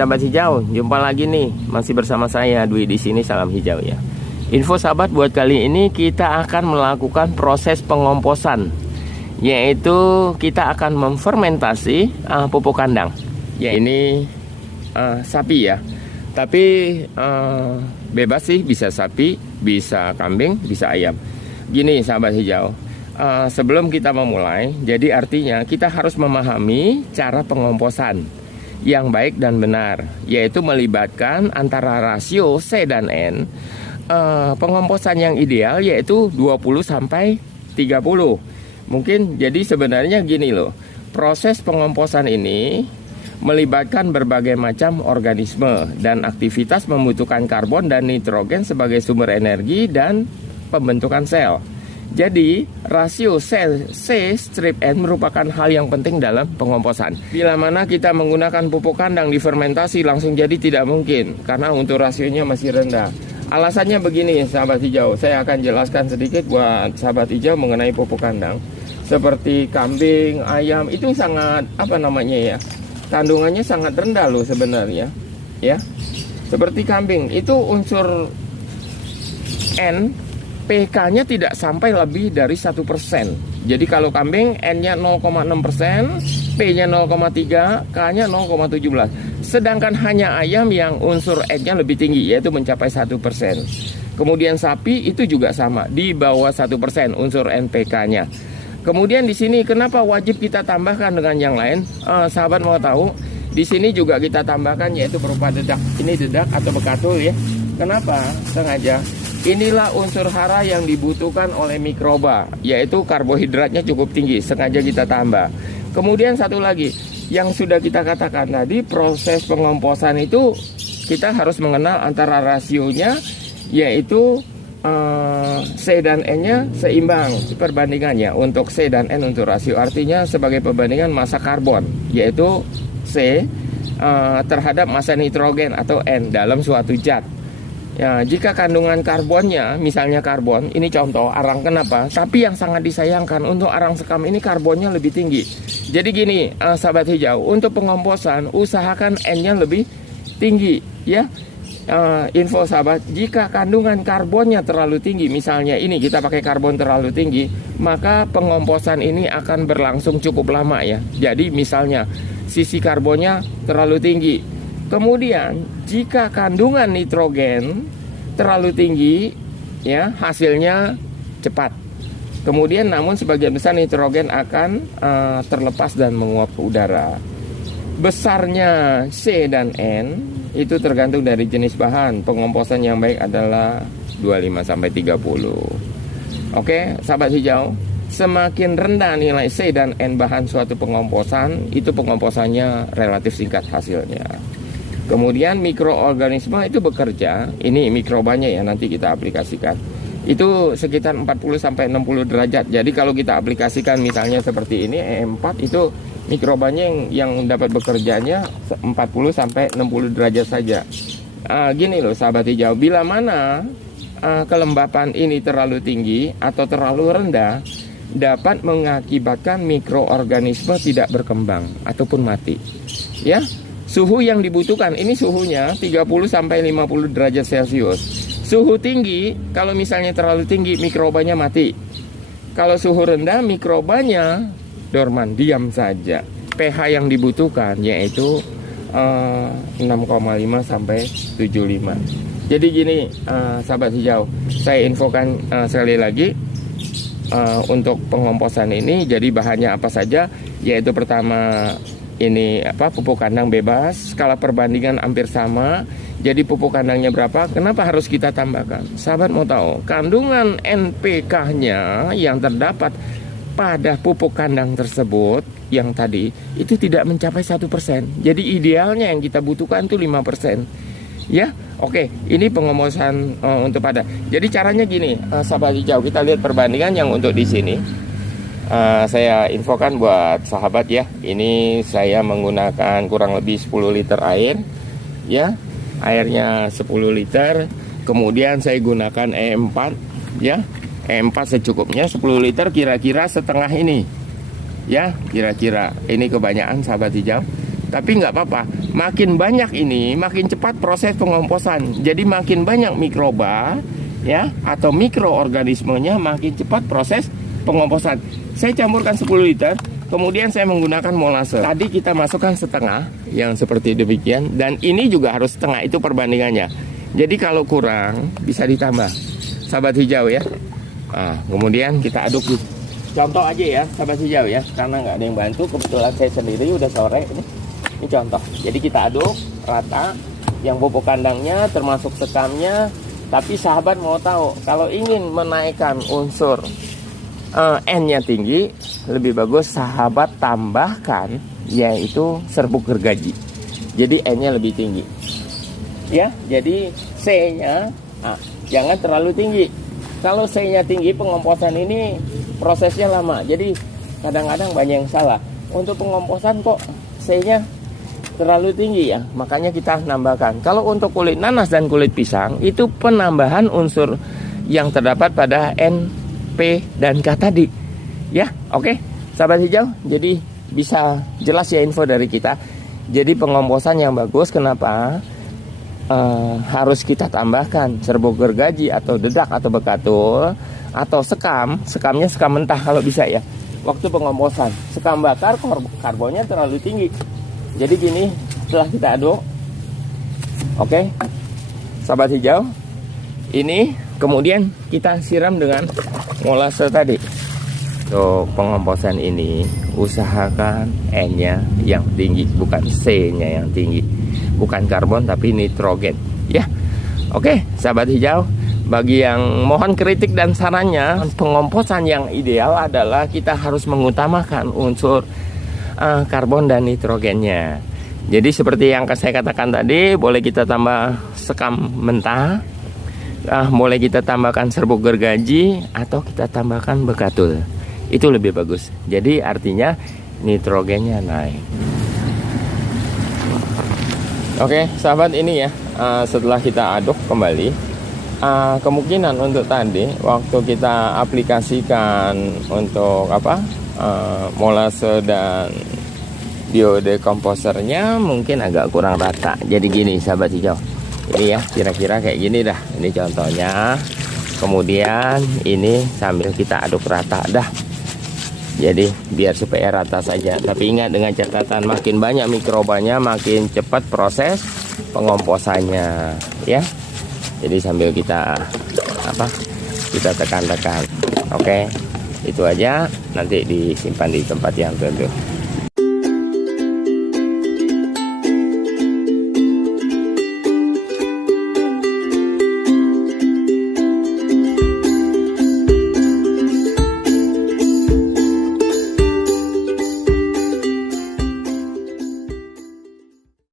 sahabat hijau, jumpa lagi nih, masih bersama saya Dwi di sini. Salam hijau ya. Info sahabat buat kali ini kita akan melakukan proses pengomposan, yaitu kita akan memfermentasi pupuk kandang. Ya ini sapi ya, tapi bebas sih, bisa sapi, bisa kambing, bisa ayam. Gini sahabat hijau, sebelum kita memulai, jadi artinya kita harus memahami cara pengomposan yang baik dan benar, yaitu melibatkan antara rasio C dan N. Pengomposan yang ideal yaitu 20 sampai 30. Mungkin jadi sebenarnya gini loh, proses pengomposan ini melibatkan berbagai macam organisme dan aktivitas membutuhkan karbon dan nitrogen sebagai sumber energi dan pembentukan sel. Jadi, rasio C strip N merupakan hal yang penting dalam pengomposan. Bila mana kita menggunakan pupuk kandang difermentasi langsung jadi tidak mungkin, karena untuk rasionya masih rendah. Alasannya begini sahabat hijau, saya akan jelaskan sedikit buat sahabat hijau mengenai pupuk kandang. Seperti kambing, ayam, itu sangat, kandungannya sangat rendah loh sebenarnya. Ya, seperti kambing, itu unsur N, pK-nya tidak sampai lebih dari 1%. Jadi kalau kambing N-nya 0,6%, P-nya 0,3, K-nya 0,17. Sedangkan hanya ayam yang unsur N-nya lebih tinggi, yaitu mencapai 1%. Kemudian sapi itu juga sama, di bawah 1% unsur NPK-nya. Kemudian di sini kenapa wajib kita tambahkan dengan yang lain? Sahabat mau tahu? Di sini juga kita tambahkan yaitu berupa dedak. Ini dedak atau bekatul ya. Kenapa? Sengaja. Inilah unsur hara yang dibutuhkan oleh mikroba, yaitu karbohidratnya cukup tinggi, sengaja kita tambah. Kemudian satu lagi, yang sudah kita katakan tadi, proses pengomposan itu kita harus mengenal antara rasionya, yaitu C dan N-nya seimbang perbandingannya. Untuk C dan N untuk rasio, artinya sebagai perbandingan massa karbon, yaitu C terhadap massa nitrogen atau N dalam suatu zat. Ya, jika kandungan karbonnya, misalnya karbon, ini contoh arang, kenapa? Tapi yang sangat disayangkan untuk arang sekam ini karbonnya lebih tinggi. Jadi gini, sahabat hijau, untuk pengomposan usahakan N-nya lebih tinggi, ya. Info sahabat, jika kandungan karbonnya terlalu tinggi, misalnya ini kita pakai karbon terlalu tinggi, maka pengomposan ini akan berlangsung cukup lama ya. Jadi misalnya sisi karbonnya terlalu tinggi. Kemudian jika kandungan nitrogen terlalu tinggi, ya hasilnya cepat. Kemudian namun sebagian besar nitrogen akan terlepas dan menguap ke udara. Besarnya C dan N itu tergantung dari jenis bahan. Pengomposan yang baik adalah 25 sampai 30. Oke, sahabat hijau, semakin rendah nilai C dan N bahan suatu pengomposan, itu pengomposannya relatif singkat hasilnya. Kemudian mikroorganisme itu bekerja, ini mikrobanya ya nanti kita aplikasikan. Itu sekitar 40 sampai 60 derajat. Jadi kalau kita aplikasikan misalnya seperti ini E4, itu mikrobanya yang dapat bekerjanya 40 sampai 60 derajat saja. Gini loh sahabat hijau, bila mana kelembapan ini terlalu tinggi atau terlalu rendah, dapat mengakibatkan mikroorganisme tidak berkembang ataupun mati. Ya. Suhu yang dibutuhkan, ini suhunya 30 sampai 50 derajat Celcius. Suhu tinggi, kalau misalnya terlalu tinggi, mikrobanya mati. Kalau suhu rendah, mikrobanya dorman, diam saja. pH yang dibutuhkan yaitu 6,5 sampai 75. Jadi gini, sahabat hijau, saya infokan sekali lagi untuk pengomposan ini. Jadi bahannya apa saja? Yaitu pertama, ini pupuk kandang bebas, skala perbandingan hampir sama. Jadi pupuk kandangnya berapa? Kenapa harus kita tambahkan? Sahabat mau tahu, kandungan NPK-nya yang terdapat pada pupuk kandang tersebut yang tadi itu tidak mencapai 1%. Jadi idealnya yang kita butuhkan itu 5%. Ya, oke. Ini pengomposan untuk pada. Jadi caranya gini, sahabat hijau, kita lihat perbandingan yang untuk di sini. Saya infokan buat sahabat ya, ini saya menggunakan kurang lebih 10 liter air ya, airnya 10 liter. Kemudian saya gunakan E4 ya, E4 secukupnya 10 liter, kira-kira setengah ini ya, kira-kira ini kebanyakan sahabat hijau. Tapi nggak apa-apa, makin banyak ini makin cepat proses pengomposan. Jadi makin banyak mikroba ya atau mikroorganismenya, makin cepat proses pengomposan. Saya campurkan 10 liter, kemudian saya menggunakan molase. Tadi kita masukkan setengah yang seperti demikian, dan ini juga harus setengah, itu perbandingannya. Jadi kalau kurang bisa ditambah, sahabat hijau ya. Nah, kemudian kita aduk. Contoh aja ya sahabat hijau ya, karena nggak ada yang bantu, kebetulan saya sendiri udah sore ini contoh. Jadi kita aduk rata yang pupuk kandangnya termasuk sekamnya. Tapi sahabat mau tahu, kalau ingin menaikkan unsur N-nya tinggi, lebih bagus sahabat tambahkan yaitu serbuk gergaji. Jadi N-nya lebih tinggi. Ya, jadi C-nya jangan terlalu tinggi. Kalau C-nya tinggi, pengomposan ini prosesnya lama. Jadi kadang-kadang banyak yang salah. Untuk pengomposan kok C-nya terlalu tinggi ya, makanya kita nambahkan. Kalau untuk kulit nanas dan kulit pisang, itu penambahan unsur yang terdapat pada N, P, dan K tadi. Ya, oke, sahabat hijau. Jadi bisa jelas ya info dari kita. Jadi pengomposan yang bagus, kenapa harus kita tambahkan serbuk gergaji atau dedak atau bekatul atau sekam. Sekamnya sekam mentah kalau bisa ya. Waktu pengomposan, sekam bakar karbonnya terlalu tinggi. Jadi gini, setelah kita aduk, oke, sahabat hijau, ini kemudian kita siram dengan molase tadi. Untuk pengomposan ini usahakan N-nya yang tinggi, bukan C-nya yang tinggi, bukan karbon tapi nitrogen ya. Oke, sahabat hijau, bagi yang mohon kritik dan sarannya, pengomposan yang ideal adalah kita harus mengutamakan unsur karbon dan nitrogennya. Jadi seperti yang saya katakan tadi, boleh kita tambah sekam mentah, boleh kita tambahkan serbuk gergaji, atau kita tambahkan bekatul. Itu lebih bagus. Jadi artinya nitrogennya naik. Oke, sahabat, ini ya, setelah kita aduk kembali, kemungkinan untuk tadi waktu kita aplikasikan untuk molase dan biodekomposernya mungkin agak kurang rata. Jadi gini sahabat hijau, ini ya kira-kira kayak gini dah. Ini contohnya. Kemudian ini sambil kita aduk rata dah. Jadi biar supaya rata saja. Tapi ingat dengan catatan, makin banyak mikrobanya makin cepat proses pengomposannya ya. Jadi sambil kita kita tekan-tekan. Oke, itu aja, nanti disimpan di tempat yang tentu.